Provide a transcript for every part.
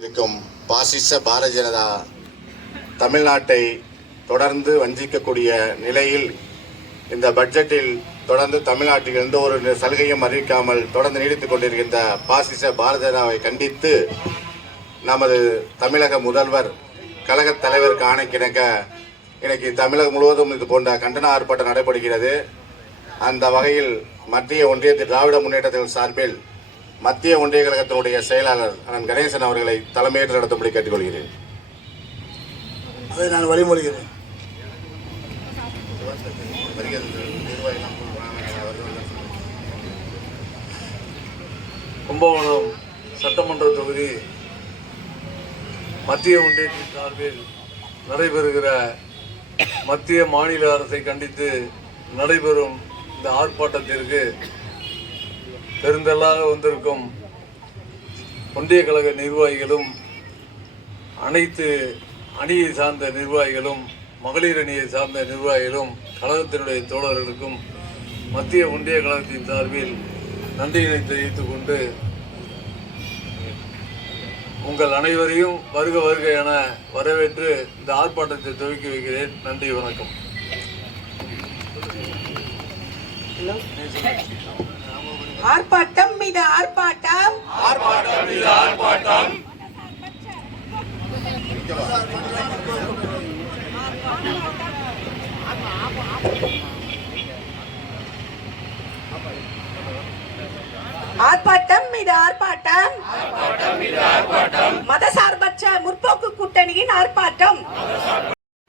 இருக்கும் பாசிச பாரதிய ஜனதா தமிழ்நாட்டை தொடர்ந்து வஞ்சிக்கக்கூடிய நிலையில் இந்த பட்ஜெட்டில் தொடர்ந்து தமிழ்நாட்டில் எந்த ஒரு சலுகையும் அறிவிக்காமல் தொடர்ந்து நீடித்துக் கொண்டிருக்கின்ற பாசிச பாரதிய ஜனதாவை கண்டித்து நமது தமிழக முதல்வர் கழகத் தலைவருக்கு ஆணைக்கிணங்க இன்னைக்கு தமிழகம் முழுவதும் இது போன்ற கண்டன ஆர்ப்பாட்டம் நடைபெறுகிறது. அந்த வகையில் மத்திய ஒன்றியத்தில் திராவிட முன்னேற்றத்தின் சார்பில் மத்திய ஒன்றிய கழகத்தினுடைய செயலாளர் அண்ணன் கணேசன் அவர்களை தலைமையேற்று நடத்தும்படி கேட்டுக்கொள்கிறேன். அதை நான் வழிமொழிகிறேன். கும்பகோணம் சட்டமன்ற தொகுதி மத்திய ஒன்றியத்தின் சார்பில் நடைபெறுகிற மத்திய மாநில அரசை கண்டித்து நடைபெறும் இந்த ஆர்ப்பாட்டத்திற்கு பெருந்தலாக வந்திருக்கும் ஒன்றிய கழக நிர்வாகிகளும் அனைத்து அணியை சார்ந்த நிர்வாகிகளும் மகளிர் அணியை சார்ந்த நிர்வாகிகளும் கழகத்தினுடைய தோழர்களுக்கும் மத்திய ஒன்றிய கழகத்தின் சார்பில் நன்றியினை தெரிவித்துக் கொண்டு உங்கள் அனைவரையும் வருக வருக என வரவேற்று இந்த ஆர்ப்பாட்டத்தை துவக்கி வைக்கிறேன். நன்றி, வணக்கம். ஆர்ப்பாட்டம் மீது ஆர்ப்பாட்டம், ஆர்ப்பாட்டம் மீது ஆர்ப்பாட்டம், ஆர்ப்பாட்டம் மீது ஆர்ப்பாட்டம், மதசார்பற்ற முற்போக்கு கூட்டணியின் ஆர்ப்பாட்டம்.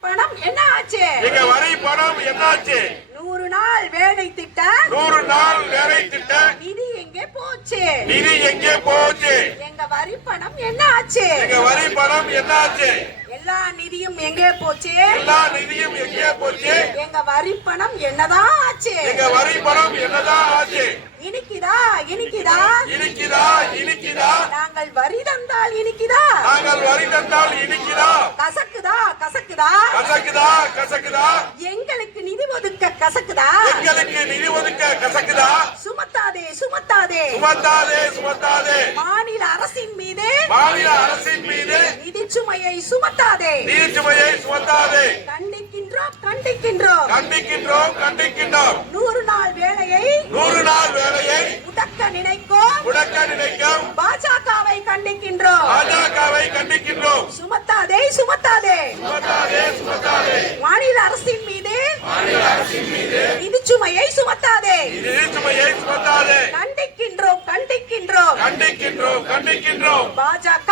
பணம் என்ன ஆச்சு? வரி பணம் என்னாச்சு? 100 நாள் வேலை திட்டம், 100 நாள் வேலை திட்டம் நிதி எங்கே போச்சு? நிதி எங்கே போச்சு? எங்க வரி பணம் என்ன ஆச்சு? வரி பணம் என்னாச்சு? எல்லா நிதியும் எங்கே போச்சு? எல்லா நிதியும் எங்கே போச்சு? எங்க வரி பணம் என்னதான் ஆச்சு? வரி பணம் என்னதான் ஆச்சு? இனிக்குதா இனிக்குதா இனிக்குதா இனிக்குதா? நாங்கள் வரி தந்தால் இனிக்குதா? நாங்கள் வரி தந்தால் இனிக்குதா? கசக்குதா கசக்குதா? கசக்குதா கசக்குதா? எங்களுக்கு நிதி ஒதுக்க கசக்குதா? எங்களுக்கு நிதி ஒதுக்க கசக்குதா? சுமத்தாதே சுமத்தாதே சுமத்தாதே சுமத்தாதே. மாநில அரசின் மீது மாநில அரசின் மீது நிதி சுமையை சுமத்தாதே. நிதி சுமையை சுமத்தாதே. கண்டிக்கின்றோம் கண்டிக்கின்றோம் கண்டிக்கின்றோம் கண்டிக்கின்றோம். 100 நாள் வேலையை 100 நாள் வேலையை முடக்க நினைக்கும் பாஜகவை கண்டிக்கின்றோம். பாஜகவை கண்டிக்கின்றோம். சுமத்தாதே சுமத்தாதே சுமத்தாதே சுமத்தாதே. மாநில அரசின் மீது நிதி சுமையை சுமத்தாதே. நிதி சுமையை சுமத்தாதே. கண்டிக்கின்றோம் கண்டிக்கின்றோம். கண்டிக்கின்றோம் கண்டிக்கின்றோம். பாஜக